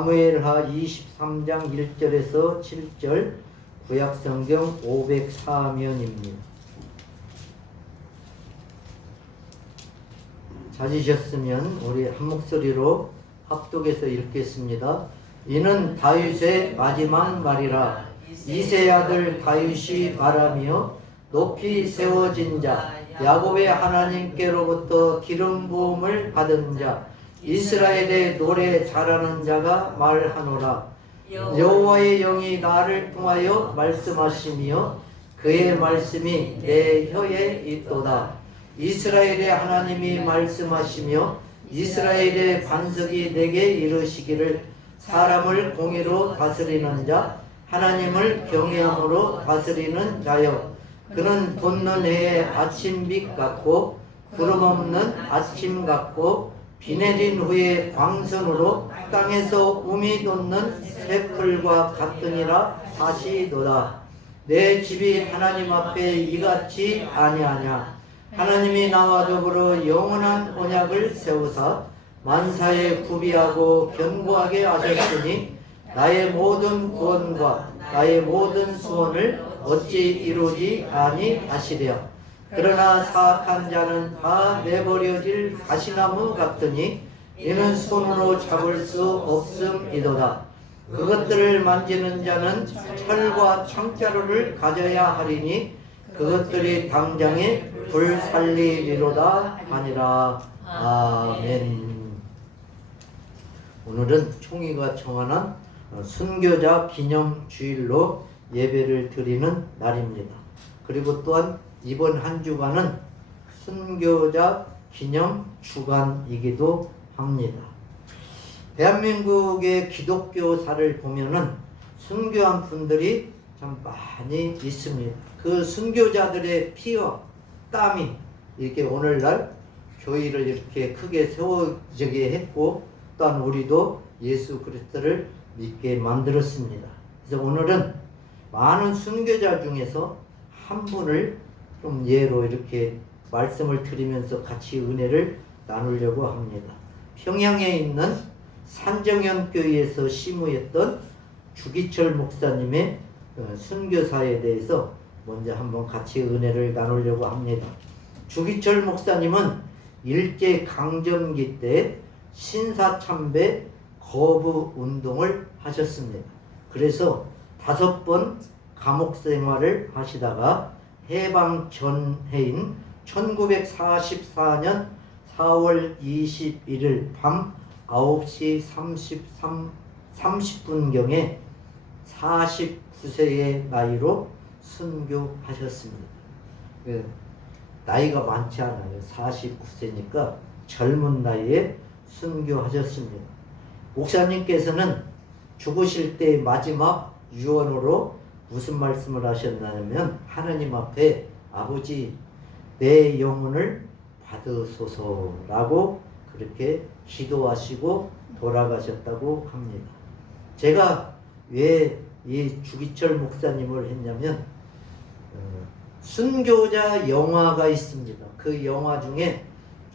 사무엘하 23장 1절에서 7절, 구약성경 504면입니다. 찾으셨으면 우리 한 목소리로 합독해서 읽겠습니다. 이는 다윗의 마지막 말이라. 이새 아들 다윗이 말하며 높이 세워진 자, 야곱의 하나님께로부터 기름 부음을 받은 자, 이스라엘의 노래 잘하는 자가 말하노라. 여호와의 영이 나를 통하여 말씀하시며 그의 말씀이 내 혀에 있도다. 이스라엘의 하나님이 말씀하시며 이스라엘의 반석이 내게 이르시기를 사람을 공의로 다스리는 자, 하나님을 경외함으로 다스리는 자여, 그는 돋는 해의 아침빛 같고 구름 없는 아침 같고 비 내린 후에 광선으로 땅에서 움이 돋는 새풀과 같으니라 하시도다. 내 집이 하나님 앞에 이같이 아니하냐. 하나님이 나와 더불어 영원한 언약을 세우사 만사에 구비하고 견고하게 하셨으니 나의 모든 구원과 나의 모든 소원을 어찌 이루지 아니하시랴. 그러나 사악한 자는 다 내버려질 가시나무 같으니 이는 손으로 잡을 수 없음이도다. 그것들을 만지는 자는 철과 창자루를 가져야 하리니 그것들이 당장에 불살리리로다 하니라. 아멘. 오늘은 총회가 청하는 순교자 기념주일로 예배를 드리는 날입니다. 그리고 또한 이번 한 주간은 순교자 기념 주간이기도 합니다. 대한민국의 기독교사를 보면은 순교한 분들이 참 많이 있습니다. 그 순교자들의 피와 땀이 이렇게 오늘날 교회를 이렇게 크게 세워지게 했고, 또한 우리도 예수 그리스도를 믿게 만들었습니다. 그래서 오늘은 많은 순교자 중에서 한 분을 좀 예로 이렇게 말씀을 드리면서 같이 은혜를 나누려고 합니다. 평양에 있는 산정현 교회에서 시무했던 주기철 목사님의 순교사에 대해서 먼저 한번 같이 은혜를 나누려고 합니다. 주기철 목사님은 일제 강점기 때 신사참배 거부 운동을 하셨습니다. 그래서 5번 감옥 생활을 하시다가 해방 전해인 1944년 4월 21일 밤 9시 30분경에 49세의 나이로 순교하셨습니다. 나이가 많지 않아요. 49세니까 젊은 나이에 순교하셨습니다. 목사님께서는 죽으실 때 마지막 유언으로 무슨 말씀을 하셨냐면, 하나님 앞에 아버지 내 영혼을 받으소서라고 그렇게 기도하시고 돌아가셨다고 합니다. 제가 왜 이 주기철 목사님을 했냐면, 순교자 영화가 있습니다. 그 영화 중에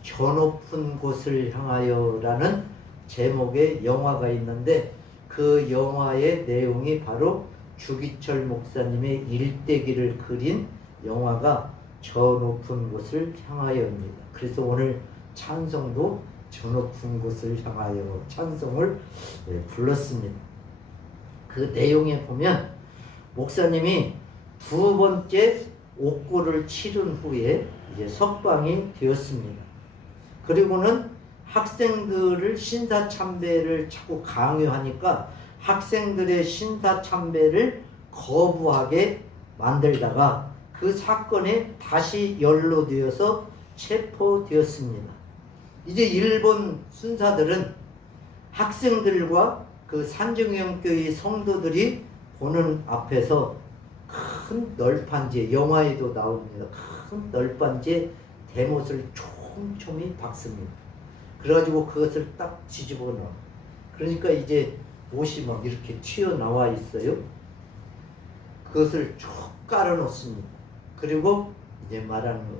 저 높은 곳을 향하여라는 제목의 영화가 있는데, 그 영화의 내용이 바로 주기철 목사님의 일대기를 그린 영화가 저 높은 곳을 향하여입니다. 그래서 오늘 찬송도 저 높은 곳을 향하여 찬송을 불렀습니다. 그 내용에 보면 목사님이 2번째 옥고를 치른 후에 이제 석방이 되었습니다. 그리고는 학생들을 신사참배를 자꾸 강요하니까 학생들의 신사참배를 거부하게 만들다가 그 사건에 다시 연루되어서 체포되었습니다. 이제 일본 순사들은 학생들과 그 산정현 교회 성도들이 보는 앞에서 큰 널판지에, 영화에도 나옵니다. 큰 널판지에 대못을 촘촘히 박습니다. 그래가지고 그것을 딱 뒤집어 넣어. 그러니까 이제 못이 막 이렇게 튀어나와 있어요. 그것을 쭉 깔아 놓습니다. 그리고 이제 말하는 거,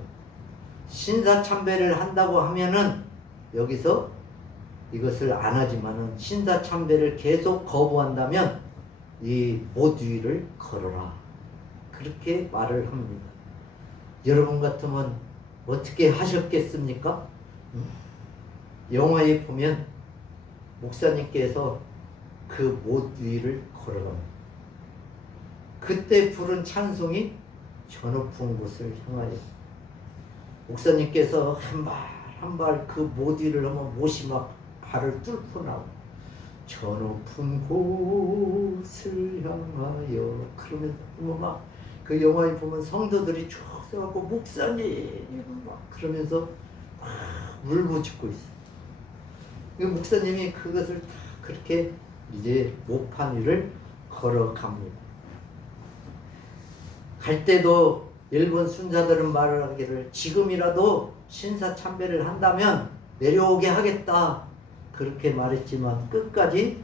신사참배를 한다고 하면은 여기서 이것을 안 하지만은 신사참배를 계속 거부한다면 이 못 위를 걸어라. 그렇게 말을 합니다. 여러분 같으면 어떻게 하셨겠습니까? 영화에 보면 목사님께서 그 못 위를 걸어갑니다. 그때 부른 찬송이 저 높은 곳을 향하여. 목사님께서 한 발 한 발 그 못 위를 하면 못이 막 발을 뚫고 나오고 저 높은 곳을 향하여 그러면서 막 그 영화에 보면 성도들이 쭉 서갖고 목사님 막 그러면서 막 울부짖고 있어요. 목사님이 그것을 다 그렇게 이제 목판 위를 걸어갑니다. 갈 때도 일본 순사들은 말을 하기를 지금이라도 신사참배를 한다면 내려오게 하겠다 그렇게 말했지만 끝까지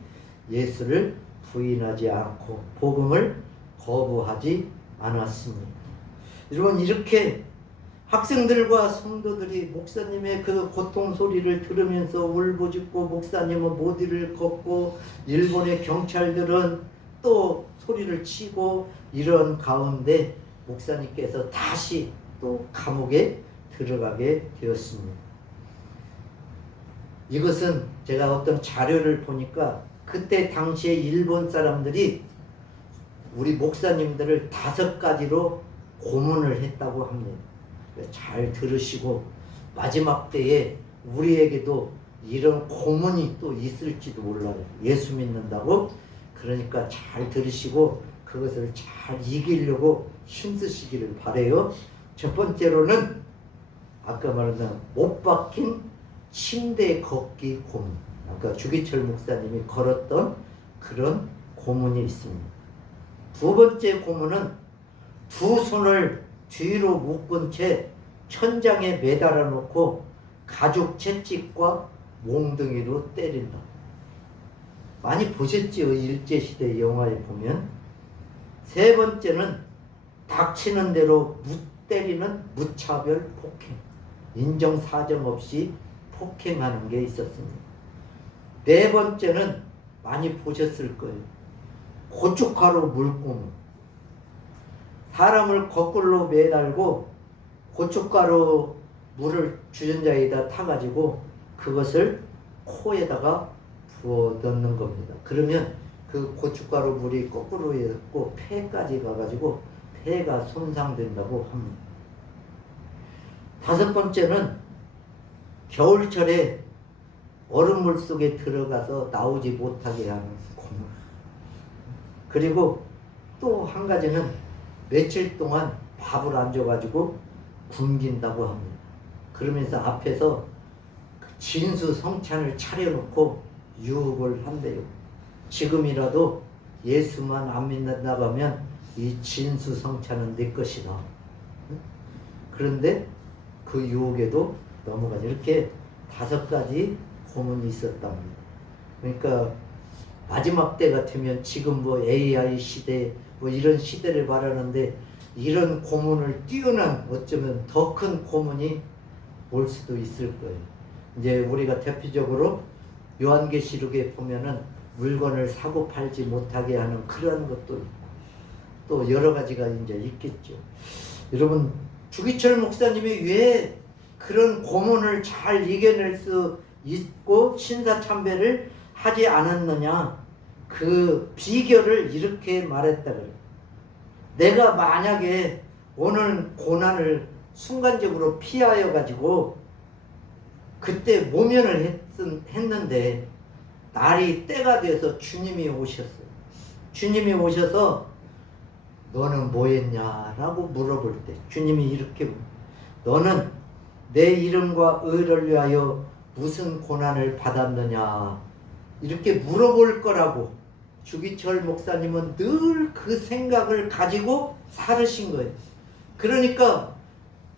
예수를 부인하지 않고 복음을 거부하지 않았습니다. 여러분 이렇게 학생들과 성도들이 목사님의 그 고통 소리를 들으면서 울부짖고 목사님은 못 위를 걷고 일본의 경찰들은 또 소리를 치고 이런 가운데 목사님께서 다시 또 감옥에 들어가게 되었습니다. 이것은 제가 어떤 자료를 보니까 그때 당시에 일본 사람들이 우리 목사님들을 5가지로 고문을 했다고 합니다. 잘 들으시고 마지막 때에 우리에게도 이런 고문이 또 있을지도 몰라요. 예수 믿는다고. 그러니까 잘 들으시고 그것을 잘 이기려고 힘쓰시기를 바라요. 첫 번째로는 아까 말한 못 박힌 침대 걷기 고문. 아까 주기철 목사님이 걸었던 그런 고문이 있습니다. 두 번째 고문은 두 손을 뒤로 묶은 채 천장에 매달아 놓고 가죽 채찍과 몽둥이로 때린다. 많이 보셨죠? 일제시대 영화에 보면. 세 번째는 닥치는 대로 때리는 무차별 폭행. 인정사정 없이 폭행하는 게 있었습니다. 네 번째는 많이 보셨을 거예요. 고춧가루 물고문. 사람을 거꾸로 매달고 고춧가루 물을 주전자에다 타가지고 그것을 코에다가 부어 넣는 겁니다. 그러면 그 고춧가루 물이 거꾸로 해갖고 폐까지 가가지고 폐가 손상된다고 합니다. 다섯 번째는 겨울철에 얼음물 속에 들어가서 나오지 못하게 하는 고문. 그리고 또 한 가지는 며칠 동안 밥을 안 줘가지고 굶긴다고 합니다. 그러면서 앞에서 진수 성찬을 차려놓고 유혹을 한대요. 지금이라도 예수만 안 믿는다고 하면 이 진수 성찬은 내 것이다. 그런데 그 유혹에도 넘어가죠. 이렇게 5가지 고문이 있었답니다. 그러니까 마지막 때 같으면 지금 뭐 AI 시대 뭐 이런 시대를 말하는데 이런 고문을 뛰어난 어쩌면 더 큰 고문이 올 수도 있을 거예요. 이제 우리가 대표적으로 요한계시록에 보면은 물건을 사고 팔지 못하게 하는 그런 것도 있고 또 여러 가지가 이제 있겠죠. 여러분 주기철 목사님이 왜 그런 고문을 잘 이겨낼 수 있고 신사참배를 하지 않았느냐, 그 비결을 이렇게 말했다 그래요. 내가 만약에 오늘 고난을 순간적으로 피하여 가지고 그때 모면을 했는데 날이 때가 돼서 주님이 오셨어요. 주님이 오셔서 너는 뭐 했냐라고 물어볼 때 주님이 이렇게 너는 내 이름과 의를 위하여 무슨 고난을 받았느냐 이렇게 물어볼 거라고 주기철 목사님은 늘 그 생각을 가지고 살으신 거예요. 그러니까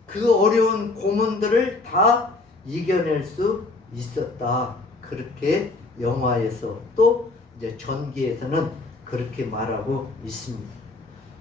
그 어려운 고문들을 다 이겨낼 수 있었다. 그렇게 영화에서 또 이제 전기에서는 그렇게 말하고 있습니다.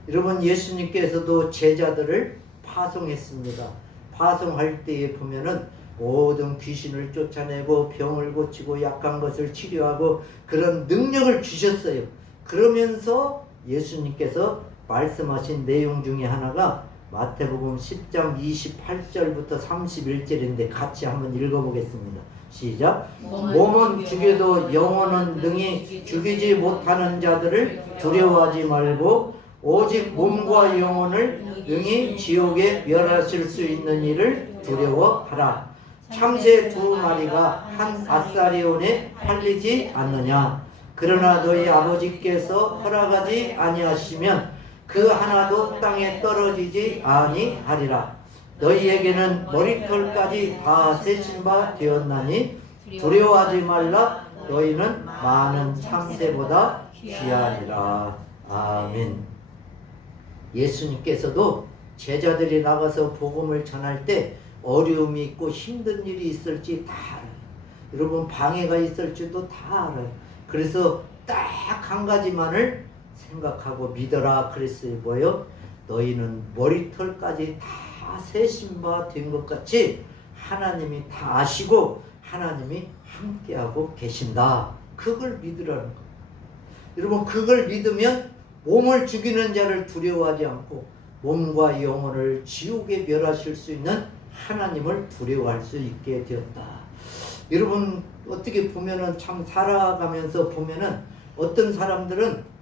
여러분 예수님께서도 제자들을 파송했습니다. 파송할 때에 보면은 모든 귀신을 쫓아내고 병을 고치고 약한 것을 치료하고 그런 능력을 주셨어요. 그러면서 예수님께서 말씀하신 내용 중에 하나가 마태복음 10장 28절부터 31절인데 같이 한번 읽어보겠습니다. 시작. 몸은 죽여도 영혼은 능히 죽이지 못하는 자들을 두려워하지 말고 오직 몸과 영혼을 능히 지옥에 멸하실 수 있는 이를 두려워하라. 참새 2마리가 한 아사리온에 팔리지 않느냐. 그러나 너희 아버지께서 허락하지 아니하시면 그 하나도 땅에 떨어지지 아니하리라. 너희에게는 머리털까지 다 세신 바 되었나니 두려워하지 말라. 너희는 많은 참새보다 귀하니라. 아멘. 예수님께서도 제자들이 나가서 복음을 전할 때 어려움이 있고 힘든 일이 있을지 다 알아요. 여러분 방해가 있을지도 다 알아요. 그래서 딱 한 가지만을 생각하고 믿어라 그랬어요. 뭐요? 너희는 머리털까지 다 세신 바 된 것 같이 하나님이 다 아시고 하나님이 함께하고 계신다. 그걸 믿으라는 거예요. 여러분 그걸 믿으면 몸을 죽이는 자를 두려워하지 않고 몸과 영혼을 지옥에 멸하실 수 있는 하나님을 두려워할 수 있게 되었다. 여러분 어떻게 보면은 참 살아가면서 보면은 어떤 사람들은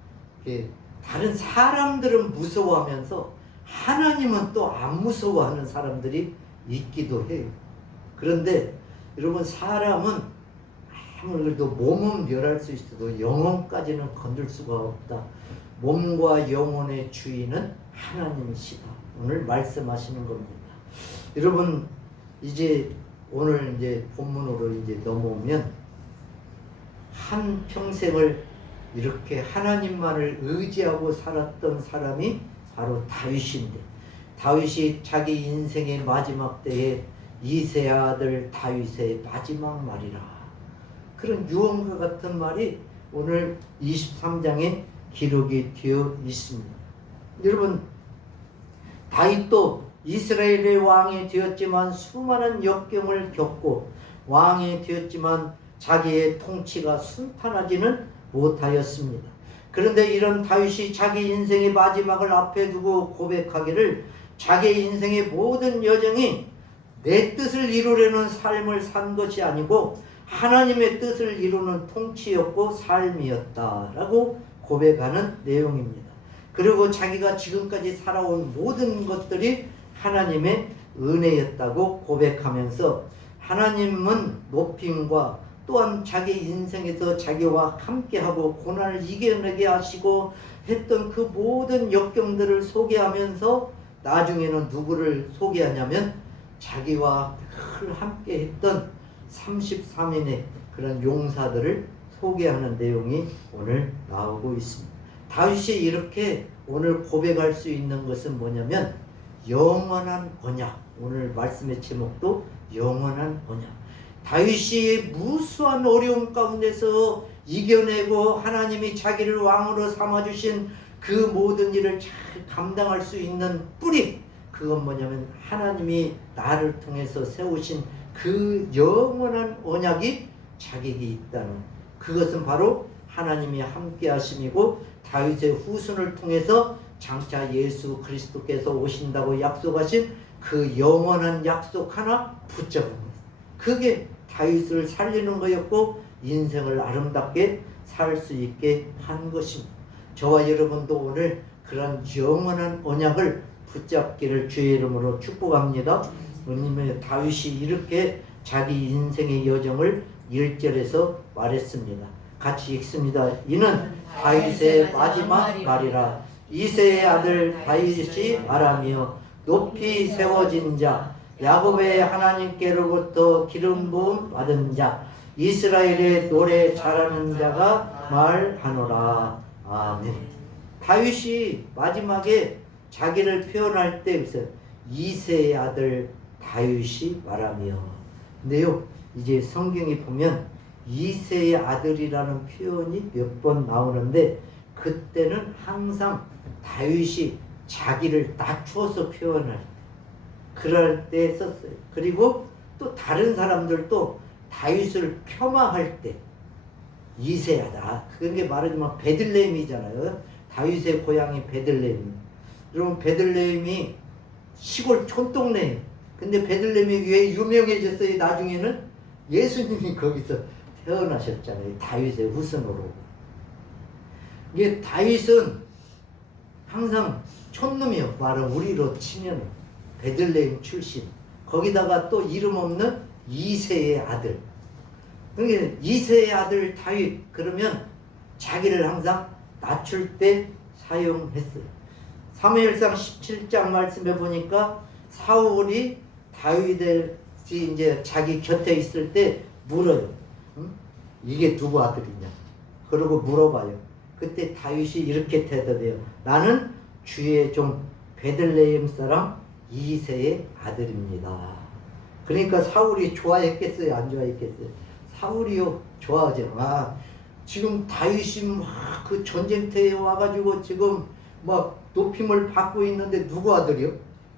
다른 사람들은 무서워하면서 하나님은 또 안 무서워하는 사람들이 있기도 해요. 그런데 여러분 사람은 아무래도 몸은 멸할 수 있어도 영혼까지는 건들 수가 없다. 몸과 영혼의 주인은 하나님이시다. 오늘 말씀하시는 겁니다. 여러분 이제 오늘 이제 본문으로 이제 넘어오면 한 평생을 이렇게 하나님만을 의지하고 살았던 사람이 바로 다윗인데 다윗이 자기 인생의 마지막 때에 이새의 아들 다윗의 마지막 말이라 그런 유언과 같은 말이 오늘 23장에 기록이 되어 있습니다. 여러분 다윗도 이스라엘의 왕이 되었지만 수많은 역경을 겪고 왕이 되었지만 자기의 통치가 순탄하지는 못하였습니다. 그런데 이런 다윗이 자기 인생의 마지막을 앞에 두고 고백하기를 자기 인생의 모든 여정이 내 뜻을 이루려는 삶을 산 것이 아니고 하나님의 뜻을 이루는 통치였고 삶이었다라고 고백하는 내용입니다. 그리고 자기가 지금까지 살아온 모든 것들이 하나님의 은혜였다고 고백하면서 하나님은 높임과 또한 자기 인생에서 자기와 함께하고 고난을 이겨내게 하시고 했던 그 모든 역경들을 소개하면서 나중에는 누구를 소개하냐면 자기와 늘 함께 했던 33인의 그런 용사들을 소개하는 내용이 오늘 나오고 있습니다. 다윗이 이렇게 오늘 고백할 수 있는 것은 뭐냐면 영원한 언약. 오늘 말씀의 제목도 영원한 언약. 다윗이 무수한 어려움 가운데서 이겨내고 하나님이 자기를 왕으로 삼아주신 그 모든 일을 잘 감당할 수 있는 뿌리, 그건 뭐냐면 하나님이 나를 통해서 세우신 그 영원한 언약이 자기에게 있다는, 그것은 바로 하나님이 함께 하심이고 다윗의 후손을 통해서 장차 예수 그리스도께서 오신다고 약속하신 그 영원한 약속 하나 붙잡은 거예요. 그게 다윗을 살리는 거였고 인생을 아름답게 살 수 있게 한 것입니다. 저와 여러분도 오늘 그런 영원한 언약을 붙잡기를 주의 이름으로 축복합니다. 왜냐하면 다윗이 이렇게 자기 인생의 여정을 1절에서 말했습니다. 같이 읽습니다. 이는 다윗의 마지막 말이라. 이새의 아들 다윗이 말하며 높이 세워진 자, 야곱의 하나님께로부터 기름 부음 받은 자, 이스라엘의 노래 잘하는 자가 말하노라. 아멘. 다윗이 마지막에 자기를 표현할 때 이새의 아들 다윗이 말하며, 근데요 이제 성경에 보면 이새의 아들이라는 표현이 몇 번 나오는데 그때는 항상 다윗이 자기를 낮추어서 표현할 때, 그럴 때 썼어요. 그리고 또 다른 사람들도 다윗을 폄하할 때 이세야다. 그게 말하자면 베들레헴이잖아요. 다윗의 고향이 베들레헴. 여러분 베들레헴이 시골 촌동네예요. 근데 베들레헴이 왜 유명해졌어요? 나중에는 예수님이 거기서 태어나셨잖아요. 다윗의 후손으로. 이게 다윗은 항상 촌놈이요. 말은 우리로 치면 베들레헴 출신. 거기다가 또 이름 없는 이새의 아들. 그러니까 이새의 아들 다윗 그러면 자기를 항상 낮출 때 사용했어요. 사무엘상 17장 말씀에 보니까 사울이 다윗이 이제 자기 곁에 있을 때 물어요. 응? 이게 누구 아들이냐? 그러고 물어봐요. 그때 다윗이 이렇게 대답해요. 나는 주의 종 베들레헴 사람 이새의 아들입니다. 그러니까 사울이 좋아했겠어요? 안 좋아했겠어요? 사울이요 좋아하죠. 아, 지금 다윗이 막 그 전쟁터에 와가지고 지금 막 높임을 받고 있는데 누구 아들이요?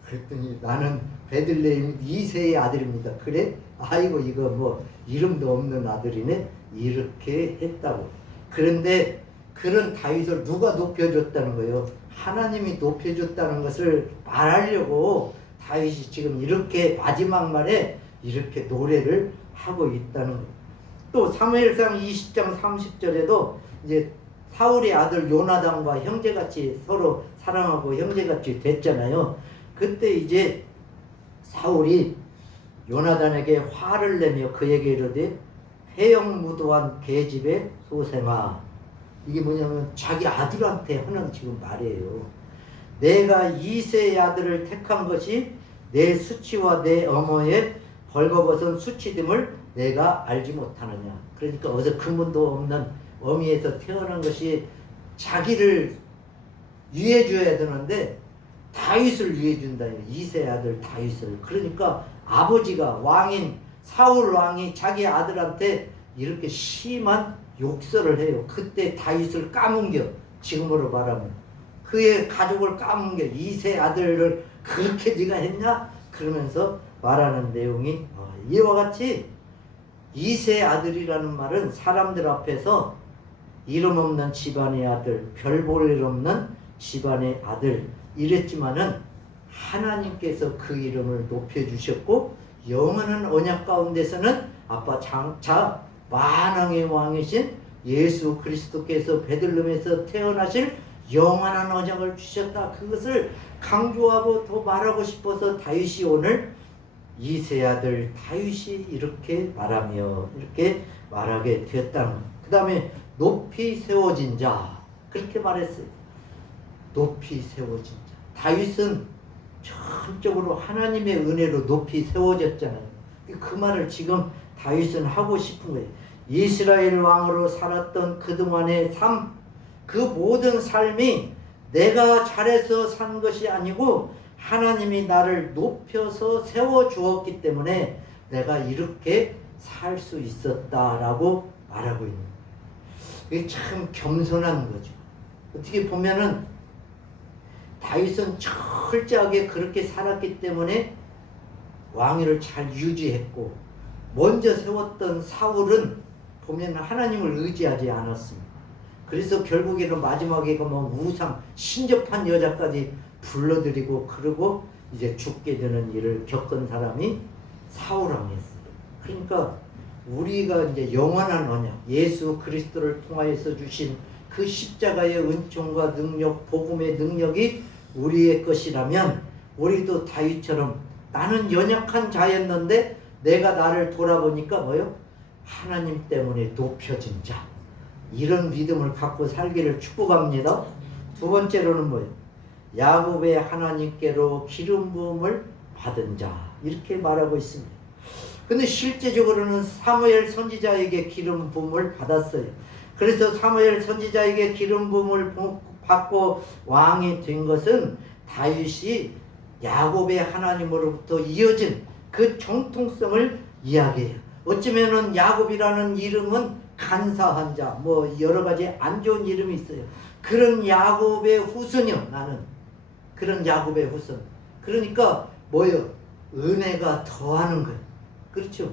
그랬더니 나는 베들레헴 이새의 아들입니다. 그래? 아이고 이거 뭐 이름도 없는 아들이네? 이렇게 했다고. 그런데 그런 다윗을 누가 높여줬다는 거예요? 하나님이 높여줬다는 것을 말하려고 다윗이 지금 이렇게 마지막 말에 이렇게 노래를 하고 있다는 거예요. 또 사무엘상 20장 30절에도 이제 사울의 아들 요나단과 형제같이 서로 사랑하고 형제같이 됐잖아요. 그때 이제 사울이 요나단에게 화를 내며 그에게 이르되 회영무도한 계집의 소생아. 이게 뭐냐면 자기 아들한테 하는 지금 말이에요. 내가 이새의 아들을 택한 것이 내 수치와 내 어머의 벌거벗은 수치됨을 내가 알지 못하느냐. 그러니까 어디서 근본도 없는 어미에서 태어난 것이 자기를 위해줘야 되는데 다윗을 위해준다. 이새의 아들 다윗을. 그러니까 아버지가 왕인 사울 왕이 자기 아들한테 이렇게 심한 욕설을 해요. 그때 다윗을 까뭉겨. 지금으로 말하면 그의 가족을 까뭉겨. 이새 아들을 그렇게 네가 했냐? 그러면서 말하는 내용이 이와 같이 이새 아들이라는 말은 사람들 앞에서 이름 없는 집안의 아들, 별 볼 일 없는 집안의 아들 이랬지만은 하나님께서 그 이름을 높여주셨고 영원한 언약 가운데서는 아빠 장차 만왕의 왕이신 예수 그리스도께서 베들레헴에서 태어나실 영원한 언약을 주셨다. 그것을 강조하고 더 말하고 싶어서 다윗이 오늘 이새 아들 다윗이 이렇게 말하며 이렇게 말하게 되었다는 거예요. 그 다음에 높이 세워진 자 그렇게 말했어요. 높이 세워진 자. 다윗은 전적으로 하나님의 은혜로 높이 세워졌잖아요. 그 말을 지금 다윗은 하고 싶은 거예요. 이스라엘 왕으로 살았던 그동안의 삶, 그 모든 삶이 내가 잘해서 산 것이 아니고 하나님이 나를 높여서 세워주었기 때문에 내가 이렇게 살 수 있었다라고 말하고 있는 거예요. 이게 참 겸손한 거죠. 어떻게 보면은 다윗은 철저하게 그렇게 살았기 때문에 왕위를 잘 유지했고 먼저 세웠던 사울은 보면 하나님을 의지하지 않았습니다. 그래서 결국에는 마지막에 뭐 우상 신접한 여자까지 불러들이고 그러고 이제 죽게 되는 일을 겪은 사람이 사울왕이었어요. 그러니까 우리가 이제 영원한 언약 예수 그리스도를 통하여서 주신 그 십자가의 은총과 능력 복음의 능력이 우리의 것이라면 우리도 다윗처럼 나는 연약한 자였는데 내가 나를 돌아보니까 뭐요? 하나님 때문에 높여진 자 이런 믿음을 갖고 살기를 축복합니다. 두 번째로는 뭐예요? 야곱의 하나님께로 기름 부음을 받은 자 이렇게 말하고 있습니다. 근데 실제적으로는 사무엘 선지자에게 기름 부음을 받았어요. 그래서 사무엘 선지자에게 기름 부음을 받고 왕이 된 것은 다윗이 야곱의 하나님으로부터 이어진 그 정통성을 이야기해요. 어쩌면은 야곱이라는 이름은 간사한 자, 뭐 여러 가지 안 좋은 이름이 있어요. 그런 야곱의 후손이요, 나는. 그런 야곱의 후손. 그러니까 뭐요? 은혜가 더하는 거예요. 그렇죠.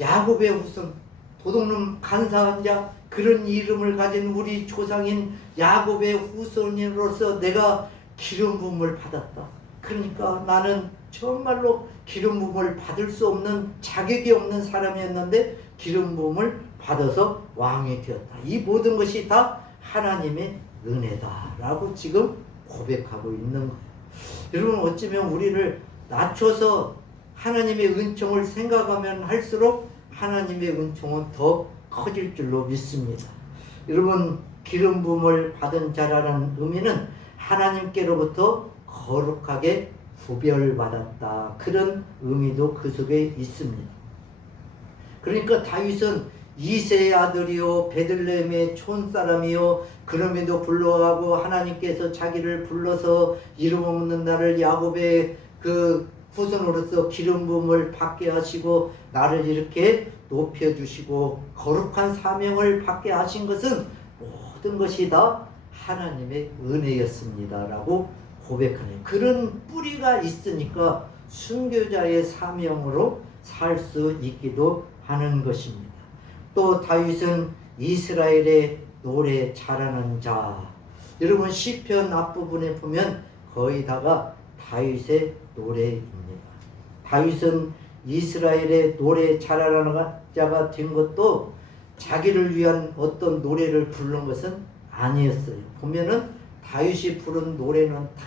야곱의 후손, 도둑놈 간사한 자, 그런 이름을 가진 우리 조상인 야곱의 후손으로서 내가 기름 부음을 받았다. 그러니까 나는 정말로 기름 부음을 받을 수 없는, 자격이 없는 사람이었는데 기름 부음을 받아서 왕이 되었다. 이 모든 것이 다 하나님의 은혜다라고 지금 고백하고 있는 거예요. 여러분, 어쩌면 우리를 낮춰서 하나님의 은총을 생각하면 할수록 하나님의 은총은 더 커질 줄로 믿습니다. 여러분, 기름 부음을 받은 자라는 의미는 하나님께로부터 거룩하게 구별받았다, 그런 의미도 그 속에 있습니다. 그러니까 다윗은 이새의 아들이요 베들레헴의 촌사람이요, 그럼에도 불구하고 하나님께서 자기를 불러서 이름 없는 나를 야곱의 그 후손으로서 기름 부음을 받게 하시고 나를 이렇게 높여주시고 거룩한 사명을 받게 하신 것은 모든 것이 다 하나님의 은혜였습니다 라고 고백하네요. 그런 뿌리가 있으니까 순교자의 사명으로 살 수 있기도 하는 것입니다. 또 다윗은 이스라엘의 노래 잘하는 자. 여러분, 시편 앞부분에 보면 거의 다가 다윗의 노래입니다. 다윗은 이스라엘의 노래 잘하는 자가 된 것도 자기를 위한 어떤 노래를 부른 것은 아니었어요. 보면은 다윗이 부른 노래는 다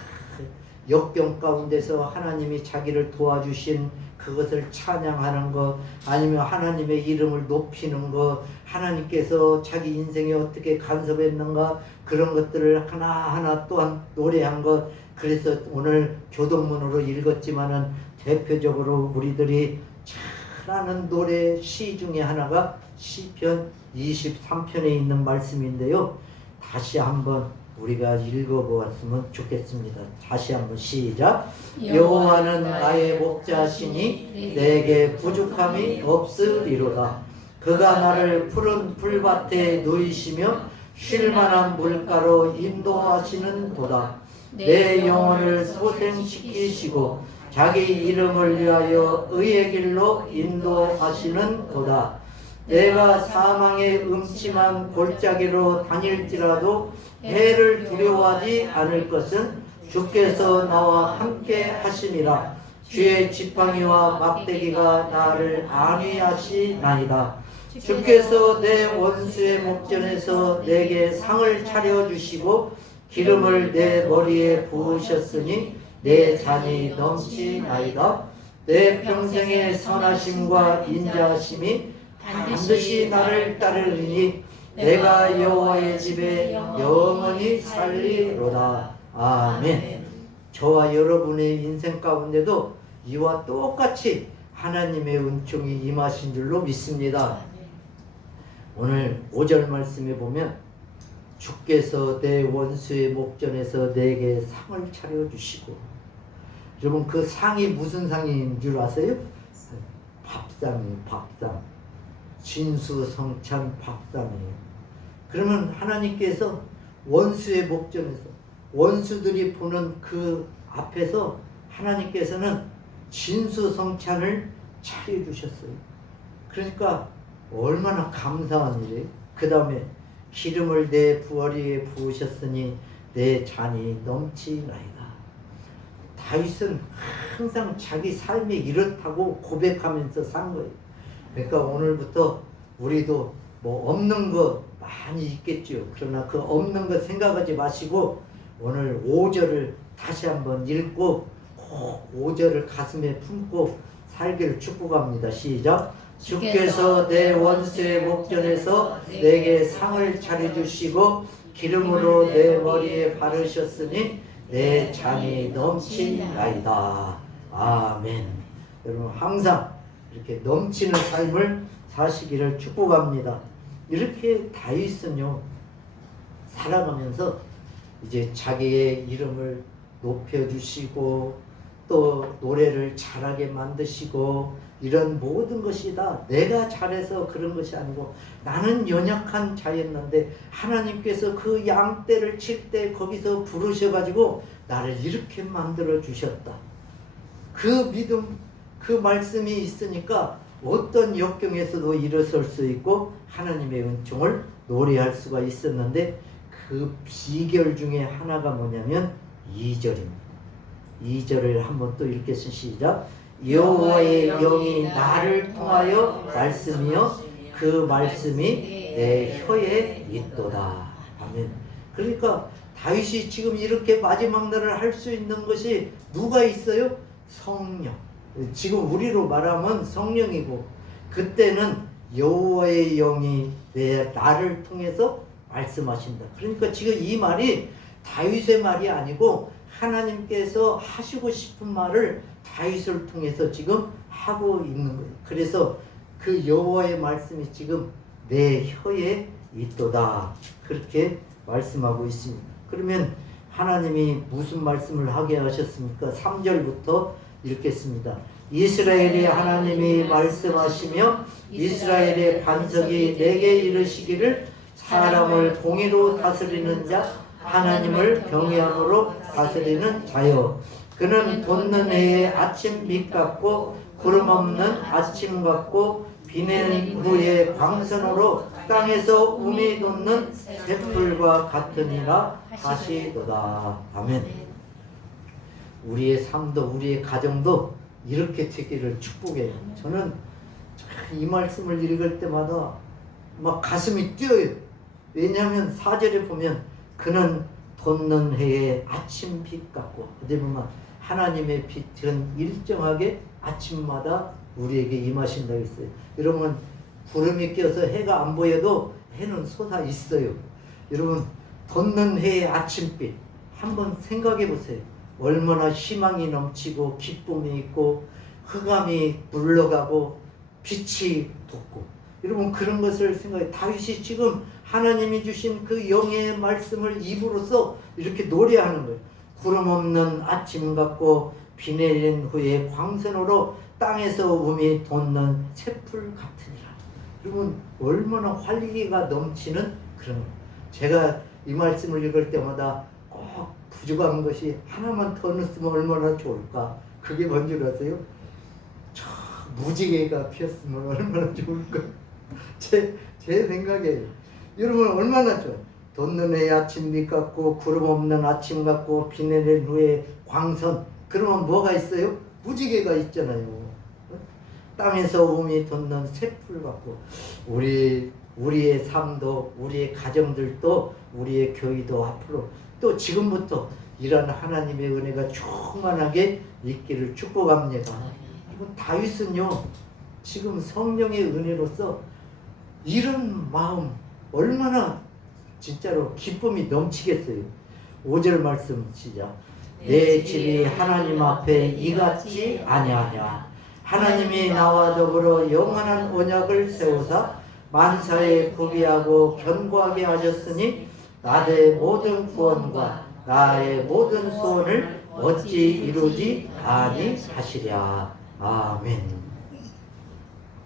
역경 가운데서 하나님이 자기를 도와주신 그것을 찬양하는 것, 아니면 하나님의 이름을 높이는 것, 하나님께서 자기 인생에 어떻게 간섭했는가, 그런 것들을 하나하나 또한 노래한 것. 그래서 오늘 교동문으로 읽었지만은 대표적으로 우리들이 잘 아는 노래 시 중에 하나가 시편 23편에 있는 말씀인데요. 다시 한번 우리가 읽어보았으면 좋겠습니다. 다시 한번 시작. 여호와는 나의 목자시니 내게 부족함이 없으리로다. 그가 나를 푸른 풀밭에 누이시며 쉴만한 물가로 인도하시는 도다. 내 영혼을 소생시키시고 자기 이름을 위하여 의의 길로 인도하시는 도다. 내가 사망의 음침한 골짜기로 다닐지라도 해를 두려워하지 않을 것은 주께서 나와 함께 하심이라. 주의 지팡이와 막대기가 나를 안위하시나이다. 주께서 내 원수의 목전에서 내게 상을 차려주시고 기름을 내 머리에 부으셨으니 내 잔이 넘치나이다. 내 평생의 선하심과 인자하심이 반드시 나를 따르리니 내가 여호와의 집에 영원히 살리로다. 아멘. 저와 여러분의 인생 가운데도 이와 똑같이 하나님의 은총이 임하신 줄로 믿습니다. 오늘 5절 말씀에 보면 주께서 내 원수의 목전에서 내게 상을 차려주시고, 여러분 그 상이 무슨 상인 줄 아세요? 밥상이에요. 밥상. 진수성찬 밥상이에요. 그러면 하나님께서 원수의 목전에서, 원수들이 보는 그 앞에서 하나님께서는 진수성찬을 차려주셨어요. 그러니까 얼마나 감사한 일이에요. 그 다음에 기름을 내 머리에 부으셨으니 내 잔이 넘치나이다. 다윗은 항상 자기 삶이 이렇다고 고백하면서 산 거예요. 그러니까 오늘부터 우리도 뭐 없는 거 많이 있겠죠. 그러나 그 없는 거 생각하지 마시고 오늘 5절을 다시 한번 읽고 꼭 5절을 가슴에 품고 살기를 축복합니다. 시작. 주께서 내 원수의 목전에서 내게 상을 차려주시고 기름으로 내 머리에 바르셨으니 내 잔이 넘치나이다. 아멘. 여러분 항상 이렇게 넘치는 삶을 사시기를 축복합니다. 이렇게 다윗은요 살아가면서 이제 자기의 이름을 높여주시고 또 노래를 잘하게 만드시고 이런 모든 것이 다 내가 잘해서 그런 것이 아니고 나는 연약한 자였는데 하나님께서 그 양떼를 칠 때 거기서 부르셔가지고 나를 이렇게 만들어 주셨다. 그 믿음, 그 말씀이 있으니까 어떤 역경에서도 일어설 수 있고 하나님의 은총을 노래할 수가 있었는데 그 비결 중에 하나가 뭐냐면 2절입니다. 2절을 한번 또 읽겠습니다. 시작. 여호와의 영이 나를 통하여 말씀이여 그 말씀이 내 혀에 있도다. 아멘. 그러니까 다윗이 지금 이렇게 마지막 날을 할 수 있는 것이 누가 있어요? 성령. 지금 우리로 말하면 성령이고 그때는 여호와의 영이 나를 통해서 말씀하신다. 그러니까 지금 이 말이 다윗의 말이 아니고 하나님께서 하시고 싶은 말을 다윗을 통해서 지금 하고 있는 거예요. 그래서 그 여호와의 말씀이 지금 내 혀에 있도다. 그렇게 말씀하고 있습니다. 그러면 하나님이 무슨 말씀을 하게 하셨습니까? 3절부터 읽겠습니다. 이스라엘의 하나님이 말씀하시며 이스라엘의 반석이 내게 이르시기를 사람을 공의로 다스리는 자 하나님을 경외함으로 다스리는 자여 그는 돋는 해의 아침 빛 같고 구름 없는 아침 같고 비 내린 후의 광선으로 땅에서 움이 돋는 새풀과 같으니라 하시도다. 아멘. 우리의 삶도 우리의 가정도 이렇게 되기를 축복해요. 저는 이 말씀을 읽을 때마다 막 가슴이 뛰어요. 왜냐하면 4절에 보면 그는 돋는 해의 아침 빛 같고 어디 보면 하나님의 빛은 일정하게 아침마다 우리에게 임하신다고 했어요. 여러분 구름이 껴서 해가 안 보여도 해는 솟아 있어요. 여러분 돋는 해의 아침빛 한번 생각해 보세요. 얼마나 희망이 넘치고 기쁨이 있고 흑암이 물러가고 빛이 돋고 여러분 그런 것을 생각해. 다윗이 지금 하나님이 주신 그 영의 말씀을 입으로써 이렇게 노래하는 거예요. 구름 없는 아침 같고 비 내린 후에 광선으로 땅에서 움이 돋는 새풀 같으니라. 여러분 얼마나 활기가 넘치는 그런 거예요. 제가 이 말씀을 읽을 때마다 꼭 부족한 것이 하나만 더 넣었으면 얼마나 좋을까. 그게 뭔 줄 아세요? 저 무지개가 피었으면 얼마나 좋을까. 제 생각에 여러분 얼마나 좋아요. 돋는 해의 아침 빛 같고 구름 없는 아침 같고 비 내린 후에 광선. 그러면 뭐가 있어요? 무지개가 있잖아요. 땅에서 움이 돋는 새풀 같고 우리의 삶도 우리의 가정들도 우리의 교회도 앞으로 또 지금부터 이런 하나님의 은혜가 충만하게 있기를 축복합니다. 그리고 다윗은요 지금 성령의 은혜로서 이런 마음 얼마나 진짜로 기쁨이 넘치겠어요. 5절 말씀 시작. 내 집이 하나님 앞에 이같지 아니하냐. 하나님이 나와 더불어 영원한 언약을 세우사 만사에 구비하고 견고하게 하셨으니 나의 모든 구원과 나의 모든 소원을 어찌 이루지 아니하시랴. 아멘.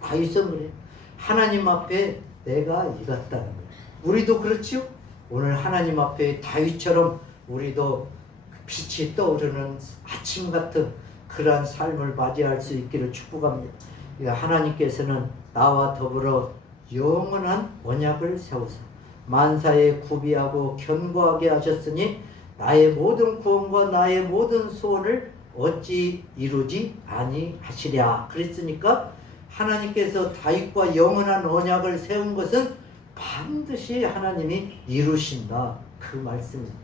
다윗은 그래. 하나님 앞에 내가 이같다는 거예요. 우리도 그렇지요? 오늘 하나님 앞에 다윗처럼 우리도 빛이 떠오르는 아침 같은 그러한 삶을 맞이할 수 있기를 축복합니다. 하나님께서는 나와 더불어 영원한 언약을 세우사 만사에 구비하고 견고하게 하셨으니 나의 모든 구원과 나의 모든 소원을 어찌 이루지 아니하시랴. 그랬으니까 하나님께서 다윗과 영원한 언약을 세운 것은 반드시 하나님이 이루신다. 그 말씀입니다.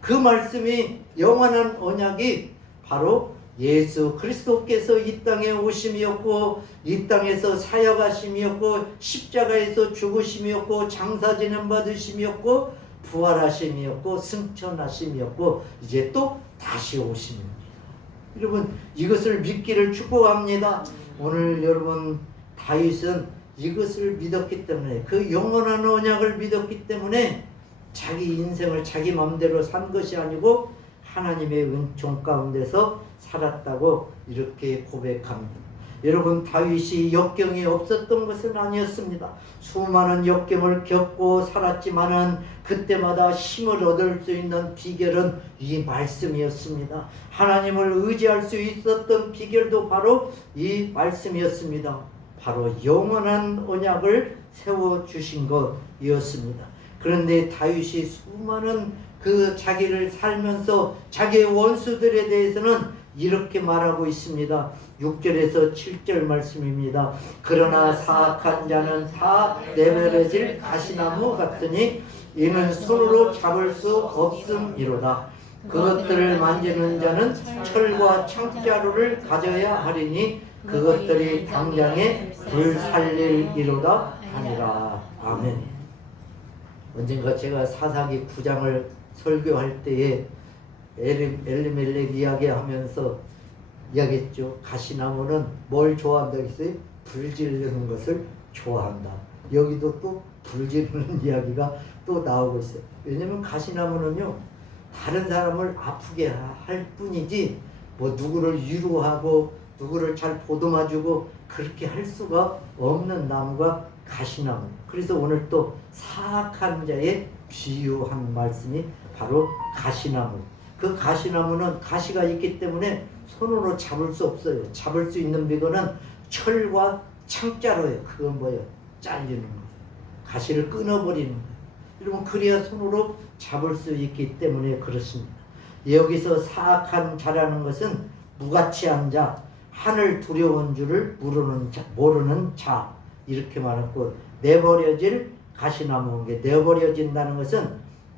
그 말씀이 영원한 언약이 바로 예수 그리스도께서 이 땅에 오심이었고 이 땅에서 사역하심이었고 십자가에서 죽으심이었고 장사지는 받으심이었고 부활하심이었고 승천하심이었고 이제 또 다시 오심입니다. 여러분 이것을 믿기를 축복합니다. 오늘 여러분 다윗은 이것을 믿었기 때문에 그 영원한 언약을 믿었기 때문에 자기 인생을 자기 마음대로 산 것이 아니고 하나님의 은총 가운데서 살았다고 이렇게 고백합니다. 여러분, 다윗이 역경이 없었던 것은 아니었습니다. 수많은 역경을 겪고 살았지만은 그때마다 힘을 얻을 수 있는 비결은 이 말씀이었습니다. 하나님을 의지할 수 있었던 비결도 바로 이 말씀이었습니다. 바로 영원한 언약을 세워주신 것이었습니다. 그런데 다윗이 수많은 자기를 살면서 자기의 원수들에 대해서는 이렇게 말하고 있습니다. 6절에서 7절 말씀입니다. 그러나 사악한 자는 다 내버려질 가시나무 같으니 이는 손으로 잡을 수 없음이로다. 그것들을 만지는 자는 철과 창자루를 가져야 하리니 그것들이 당장에 불살릴이로다 하니라. 아멘. 언젠가 제가 사사기 9장을 설교할 때에 엘리멜렉 이야기하면서 이야기했죠. 가시나무는 뭘 좋아한다 했어요? 불 지르는 것을 좋아한다. 여기도 또 불 지르는 이야기가 또 나오고 있어요. 왜냐면 가시나무는요, 다른 사람을 아프게 할 뿐이지 뭐 누구를 위로하고 누구를 잘 보듬어주고 그렇게 할 수가 없는 나무가 가시나무. 그래서 오늘 또 사악한 자의 비유한 말씀이 바로 가시나무. 그 가시나무는 가시가 있기 때문에 손으로 잡을 수 없어요. 잡을 수 있는 비거는 철과 창자로예요. 그건 뭐예요? 잘리는 거예요. 가시를 끊어버리는 거예요. 여러분, 그래야 손으로 잡을 수 있기 때문에 그렇습니다. 여기서 사악한 자라는 것은 무가치한 자, 하늘 두려운 줄을 모르는 자, 이렇게 말했고, 내버려질 가시나무. 내버려진다는 것은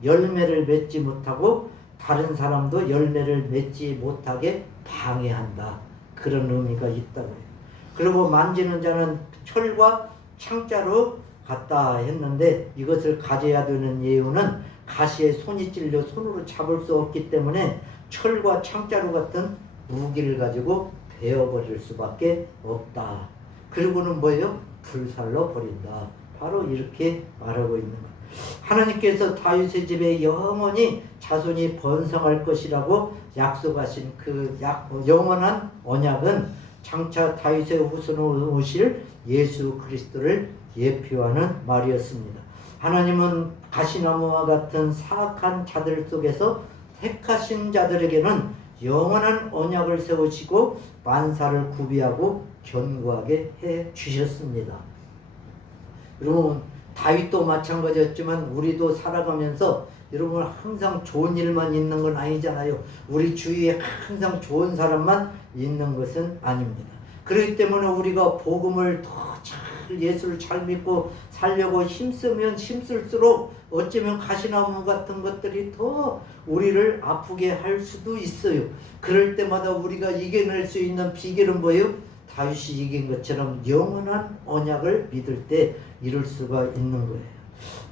열매를 맺지 못하고 다른 사람도 열매를 맺지 못하게 방해한다. 그런 의미가 있다고 해요. 그리고 만지는 자는 철과 창자로 같다 했는데, 이것을 가져야 되는 이유는 가시에 손이 찔려 손으로 잡을 수 없기 때문에 철과 창자루 같은 무기를 가지고 베어버릴 수밖에 없다. 그리고는 뭐예요? 불살러 버린다. 바로 이렇게 말하고 있는 거예요. 하나님께서 다윗의 집에 영원히 자손이 번성할 것이라고 약속하신 그 영원한 언약은 장차 다윗의 후손으로 오실 예수 그리스도를 예표하는 말이었습니다. 하나님은 가시나무와 같은 사악한 자들 속에서 택하신 자들에게는 영원한 언약을 세우시고 만사를 구비하고 견고하게 해 주셨습니다. 여러분, 다윗도 마찬가지였지만 우리도 살아가면서 여러분 항상 좋은 일만 있는 건 아니잖아요. 우리 주위에 항상 좋은 사람만 있는 것은 아닙니다. 그렇기 때문에 우리가 복음을 더 잘 예수를 잘 믿고 살려고 힘쓰면 힘쓸수록 어쩌면 가시나무 같은 것들이 더 우리를 아프게 할 수도 있어요. 그럴 때마다 우리가 이겨낼 수 있는 비결은 뭐예요? 다윗이 이긴 것처럼 영원한 언약을 믿을 때 이룰 수가 있는 거예요.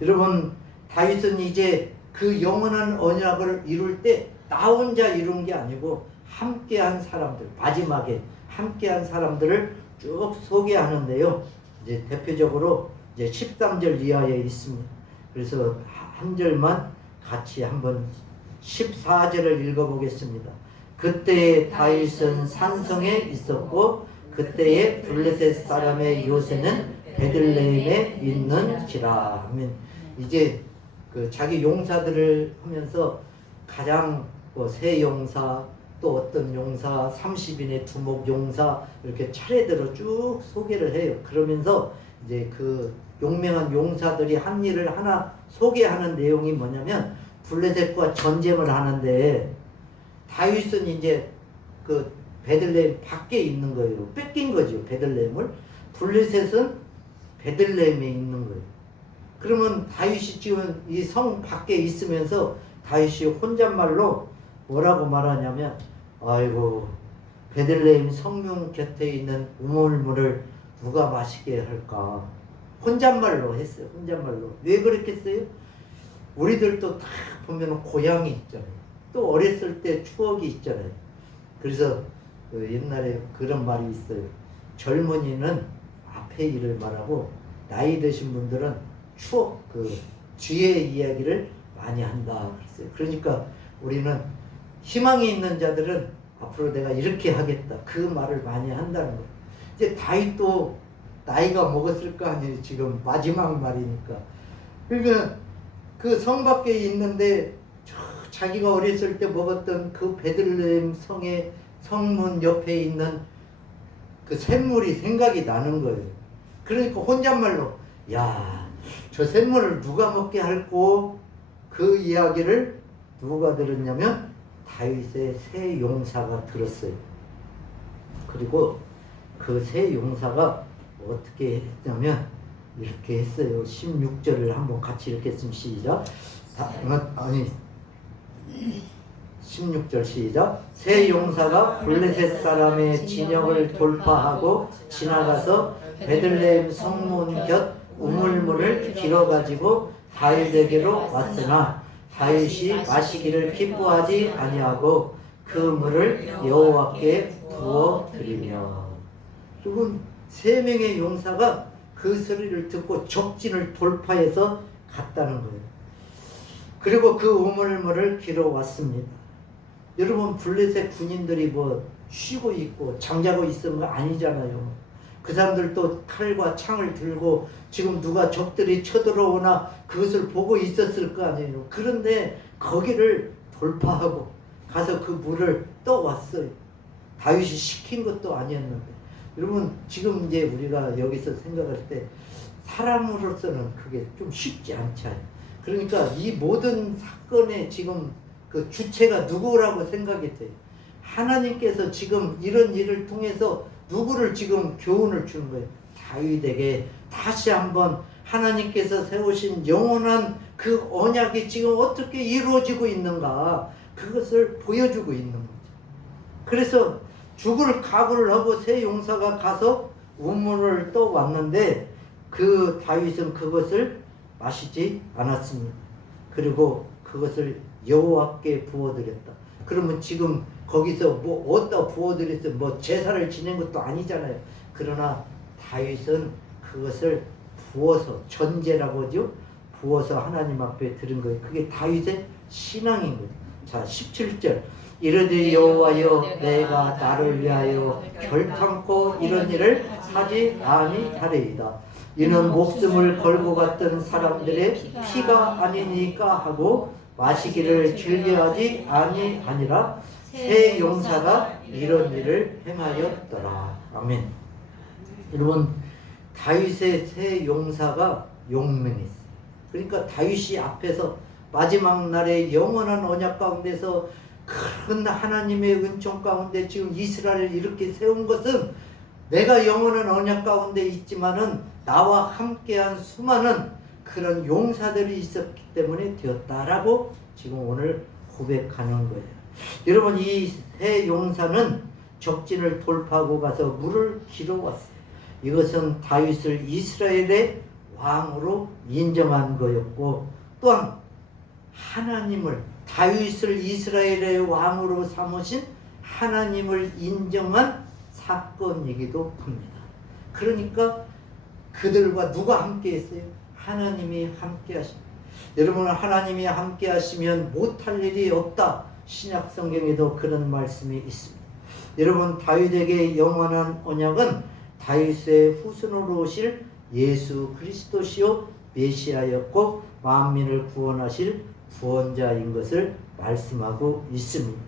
여러분, 다윗은 이제 그 영원한 언약을 이룰 때 나 혼자 이룬 게 아니고 함께한 사람들, 마지막에 함께한 사람들을 쭉 소개하는데요. 이제 대표적으로 이제 13절 이하에 있습니다. 그래서 한 절만 같이 한번 14절을 읽어보겠습니다. 그때에 다윗은 산성에 있었고 그때에 블레셋 사람의 요새는 베들레헴에 있는지라 하면, 이제 그 자기 용사들을 하면서 가장 새 용사, 또 어떤 용사, 30인의 두목 용사, 이렇게 차례대로 쭉 소개를 해요. 그러면서 이제 그 용맹한 용사들이 한 일을 하나 소개하는 내용이 뭐냐면, 블레셋과 전쟁을 하는데 다윗은 이제 그 베들레헴 밖에 있는 거예요. 뺏긴 거죠, 베들레헴을. 블레셋은 베들레헴에 있는 거예요. 그러면 다윗이 지금 이 성 밖에 있으면서 다윗이 혼잣말로 뭐라고 말하냐면, 아이고, 베들레헴 성문 곁에 있는 우물물을 누가 마시게 할까? 혼잣말로 했어요. 혼잣말로. 왜 그랬겠어요? 우리들도 다 보면 고향이 있잖아요. 또 어렸을 때 추억이 있잖아요. 그래서 그 옛날에 그런 말이 있어요. 젊은이는 앞에 일을 말하고 나이 드신 분들은 추억, 그 뒤의 이야기를 많이 한다 그랬어요. 그러니까 우리는 희망이 있는 자들은 앞으로 내가 이렇게 하겠다, 그 말을 많이 한다는 거예요. 이제 다윗도 나이가 먹었을 거 아니에요. 지금 마지막 말이니까. 그러니까 그 성 밖에 있는데 자기가 어렸을 때 먹었던 그 베들레헴 성의 성문 옆에 있는 그 샘물이 생각이 나는 거예요. 그러니까 혼잣말로 야, 저 샘물을 누가 먹게 할꼬? 그 이야기를 누가 들었냐면 다윗의 세 용사가 들었어요. 그리고 그 세 용사가 어떻게 했냐면 이렇게 했어요. 16절을 한번 같이 읽겠습니다. 시작. 아니 16절 시작. 세 용사가 블레셋 사람의 진영을 돌파하고 지나가서 베들레헴 성문 곁 우물물을 길어가지고 다윗에게로 왔으나 다윗이 마시기를 기뻐하지 아니하고 그 물을 여호와께 부어 드리며. 그리고 세 명의 용사가 그 소리를 듣고 적진을 돌파해서 갔다는 거예요. 그리고 그 우물물을 길어왔습니다. 여러분, 블레셋 군인들이 뭐 쉬고 있고 잠자고 있는 거 아니잖아요. 그 사람들도 칼과 창을 들고 지금 누가 적들이 쳐들어오나 그것을 보고 있었을 거 아니에요. 그런데 거기를 돌파하고 가서 그 물을 떠왔어요. 다윗이 시킨 것도 아니었는데. 여러분, 지금 이제 우리가 여기서 생각할 때 사람으로서는 그게 좀 쉽지 않잖아요. 그러니까 이 모든 사건의 지금 그 주체가 누구라고 생각이 돼요. 하나님께서 지금 이런 일을 통해서 누구를 지금 교훈을 주는 거예요. 다윗에게 다시 한번 하나님께서 세우신 영원한 그 언약이 지금 어떻게 이루어지고 있는가, 그것을 보여주고 있는 거죠. 그래서 죽을 각오를 하고 세 용사가 가서 우물을 떠왔는데 그 다윗은 그것을 마시지 않았습니다. 그리고 그것을 여호와께 부어드렸다. 그러면 지금 거기서 뭐 어디다 부어드렸어? 뭐 제사를 지낸 것도 아니잖아요. 그러나 다윗은 그것을 부어서, 전제라고 하죠. 부어서 하나님 앞에 드린 거예요. 그게 다윗의 신앙인 거예요. 자, 17절. 이르되 여호와여, 내가 나를 위하여 결탄코 이런 일을 하지 아니하리이다. 이는 목숨을 걸고 갔던 사람들의 피가 아니니까 하고 마시기를 즐겨하지 아니하니라. 세 용사가 이런 일을 행하였더라. 아멘. 여러분, 다윗의 세 용사가 용맹했어요. 그러니까 다윗이 앞에서 마지막 날에 영원한 언약 가운데서 큰 하나님의 은총 가운데 지금 이스라엘을 이렇게 세운 것은 내가 영원한 언약 가운데 있지만은 나와 함께한 수많은 그런 용사들이 있었기 때문에 되었다라고 지금 오늘 고백하는 거예요. 여러분, 이 세 용사는 적진을 돌파하고 가서 물을 길어왔어요. 이것은 다윗을 이스라엘의 왕으로 인정한 거였고, 또한 하나님을, 다윗을 이스라엘의 왕으로 삼으신 하나님을 인정한 사건이기도 합니다. 그러니까 그들과 누가 함께 했어요? 하나님이 함께 하십니다. 여러분, 하나님이 함께 하시면 못할 일이 없다. 신약 성경에도 그런 말씀이 있습니다. 여러분, 다윗에게 영원한 언약은 다윗의 후손으로 오실 예수 그리스도시요 메시아였고 만민을 구원하실 구원자인 것을 말씀하고 있습니다.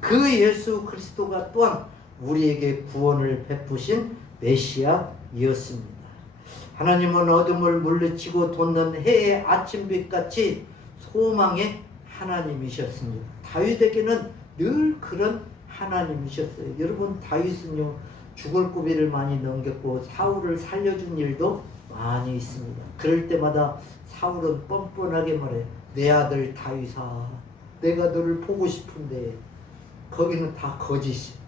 그 예수 그리스도가 또한 우리에게 구원을 베푸신 메시아이었습니다. 하나님은 어둠을 물리치고 돋는 해의 아침빛같이 소망의 하나님이셨습니다. 다윗에게는 늘 그런 하나님이셨어요. 여러분, 다윗은요 죽을 고비를 많이 넘겼고 사울을 살려준 일도 많이 있습니다. 그럴 때마다 사울은 뻔뻔하게 말해요. 내 아들 다윗아, 내가 너를 보고 싶은데. 거기는 다 거짓이에요.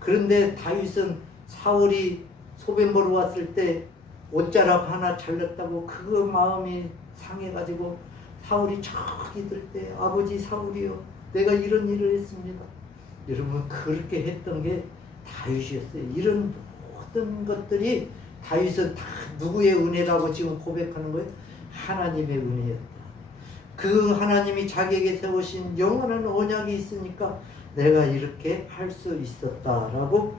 그런데 다윗은 사울이 소변 보러 왔을 때 옷자락 하나 잘렸다고 그 마음이 상해가지고 사울이 저기 들 때 아버지 사울이요, 내가 이런 일을 했습니다. 여러분, 그렇게 했던 게 다윗이었어요. 이런 모든 것들이 다윗은 다 누구의 은혜라고 지금 고백하는 거예요? 하나님의 은혜였다. 그 하나님이 자기에게 세우신 영원한 언약이 있으니까 내가 이렇게 할 수 있었다라고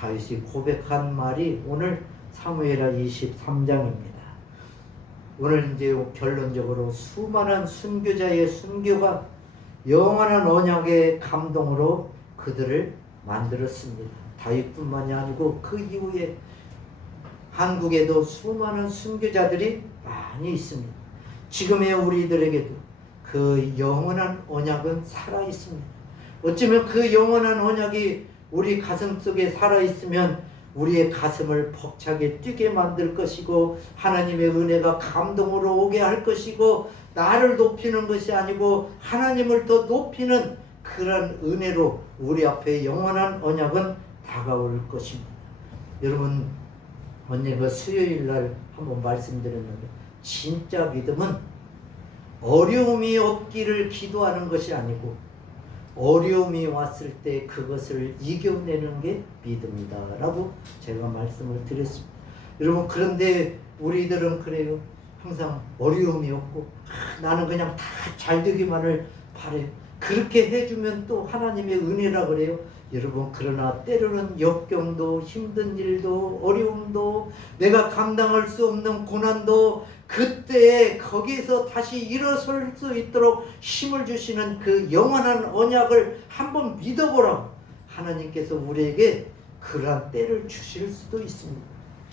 다윗이 고백한 말이 오늘 사무엘하 23장입니다. 오늘 이제 결론적으로 수많은 순교자의 순교가 영원한 언약의 감동으로 그들을 만들었습니다. 다윗뿐만이 아니고 그 이후에 한국에도 수많은 순교자들이 많이 있습니다. 지금의 우리들에게도 그 영원한 언약은 살아 있습니다. 어쩌면 그 영원한 언약이 우리 가슴 속에 살아 있으면 우리의 가슴을 벅차게 뛰게 만들 것이고 하나님의 은혜가 감동으로 오게 할 것이고 나를 높이는 것이 아니고 하나님을 더 높이는 그런 은혜로 우리 앞에 영원한 언약은 다가올 것입니다. 여러분 언제 그 수요일 날 한번 말씀드렸는데 진짜 믿음은 어려움이 없기를 기도하는 것이 아니고 어려움이 왔을 때 그것을 이겨내는 게 믿음이다 라고 제가 말씀을 드렸습니다. 여러분 그런데 우리들은 그래요. 항상 어려움이 없고 나는 그냥 다 잘 되기만을 바래요. 그렇게 해주면 또 하나님의 은혜라 그래요. 여러분 그러나 때로는 역경도 힘든 일도 어려움도 내가 감당할 수 없는 고난도 그때 거기에서 다시 일어설 수 있도록 힘을 주시는 그 영원한 언약을 한번 믿어보라고 하나님께서 우리에게 그러한 때를 주실 수도 있습니다.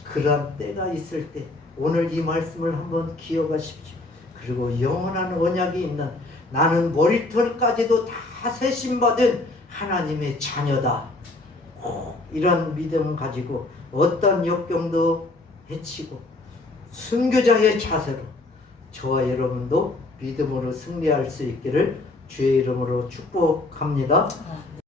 그러한 때가 있을 때 오늘 이 말씀을 한번 기억하십시오. 그리고 영원한 언약이 있는 나는 머리털까지도 다 세심받은 하나님의 자녀다. 이런 믿음 가지고 어떤 역경도 헤치고 순교자의 자세로 저와 여러분도 믿음으로 승리할 수 있기를 주의 이름으로 축복합니다.